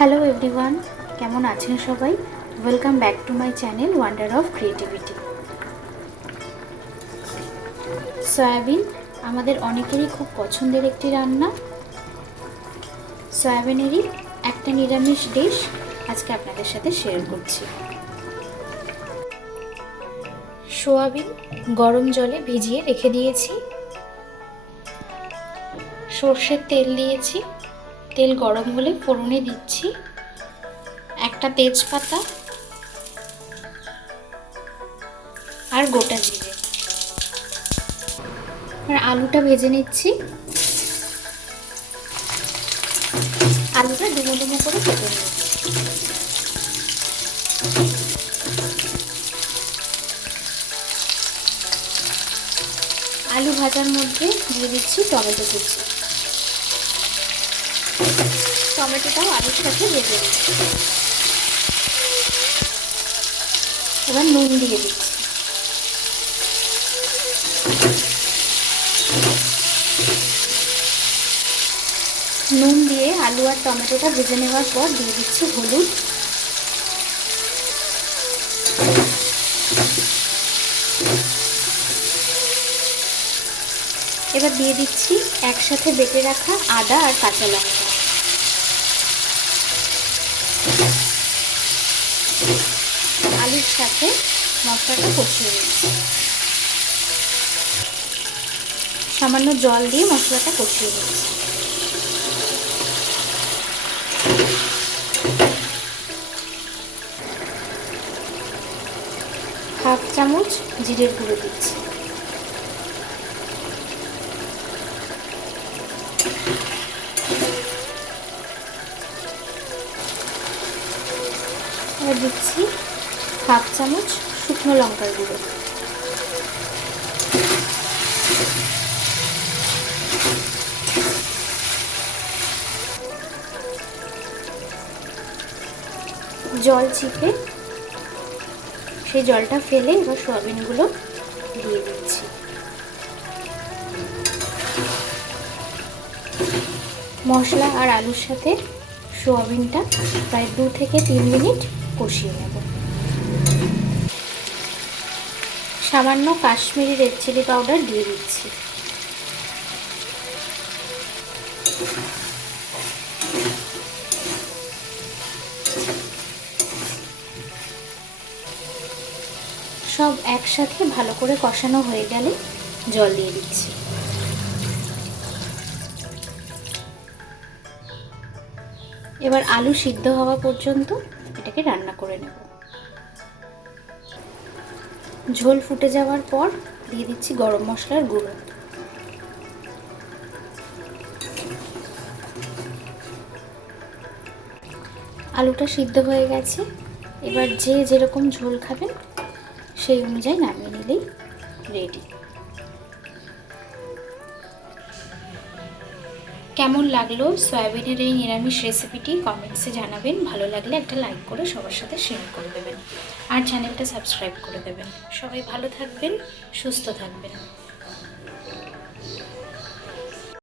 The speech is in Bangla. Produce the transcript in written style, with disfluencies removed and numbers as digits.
হ্যালো এভরিওয়ান, কেমন আছেন সবাই? Welcome back to my channel wonder of creativity. Soybean আমাদের অনেকেরই খুব পছন্দের একটি রান্না। সয়াবিনেরই একটা নিরামিষ ডিশ আজকে আপনাদের সাথে শেয়ার করছি। সোয়াবিন গরম জলে ভিজিয়ে রেখে দিয়েছি। সর্ষের তেল দিয়েছি, তেল গরম হলে ফোড়নে দিচ্ছি একটা তেজপাতা আর গোটা জিরে। আলুটা ভেজে নিচ্ছি। আলুটা ডুমো ডুমো করে কেটে নিচ্ছি। আলু ভাজার মধ্যে দিয়ে দিচ্ছি টমেটো কুচি। টমেটোটাও আলুর সাথে ভেজে দিচ্ছি। এবার নুন দিয়ে দিচ্ছি। নুন দিয়ে আলু আর টমেটোটা ভেজে নেওয়ার পর দিয়ে দিচ্ছি হলুদ, এবার দিয়ে দিচ্ছি একসাথে বেটে রাখা আদা আর কাঁচা লঙ্কা। আলুর সাথে মশলাটা কষিয়ে দিচ্ছি। সামান্য জল দিয়ে মশলাটা কষিয়ে দিচ্ছি। হাফ চামচ জিরের গুঁড়ো দিচ্ছি। এবার দিচ্ছি হাফ চামচ শুকনো লঙ্কার গুঁড়ো। জল চিপে সেই জলটা ফেলে এবার সয়াবিনগুলো দিয়ে দিচ্ছি। মশলা আর আলুর সাথে সয়াবিনটা প্রায় 2 থেকে 3 মিনিট কষিয়ে নেব। সামান্য কাশ্মীরি রেড চিলি পাউডার দিয়ে দিচ্ছি। সব একসাথে ভালো করে কষানো হয়ে গেলে জল দিয়ে দিচ্ছি। এবার আলু সিদ্ধ হওয়া পর্যন্ত এটাকে রান্না করে নেব। ঝোল ফুটে যাওয়ার পর দিয়ে দিচ্ছি গরম মশলার গুঁড়ো। আলুটা সিদ্ধ হয়ে গেছে। এবার যে যেরকম ঝোল খাবেন সেই অনুযায়ী নামিয়ে নিলেই রেডি। কেমন লাগলো সয়াবিনের এই নিরামিষ রেসিপিটি কমেন্টসে জানাবেন। ভালো লাগলে একটা লাইক করে সবার সাথে শেয়ার করে দেবেন আর চ্যানেলটা সাবস্ক্রাইব করে দেবেন। সবাই ভালো থাকবেন, সুস্থ থাকবেন।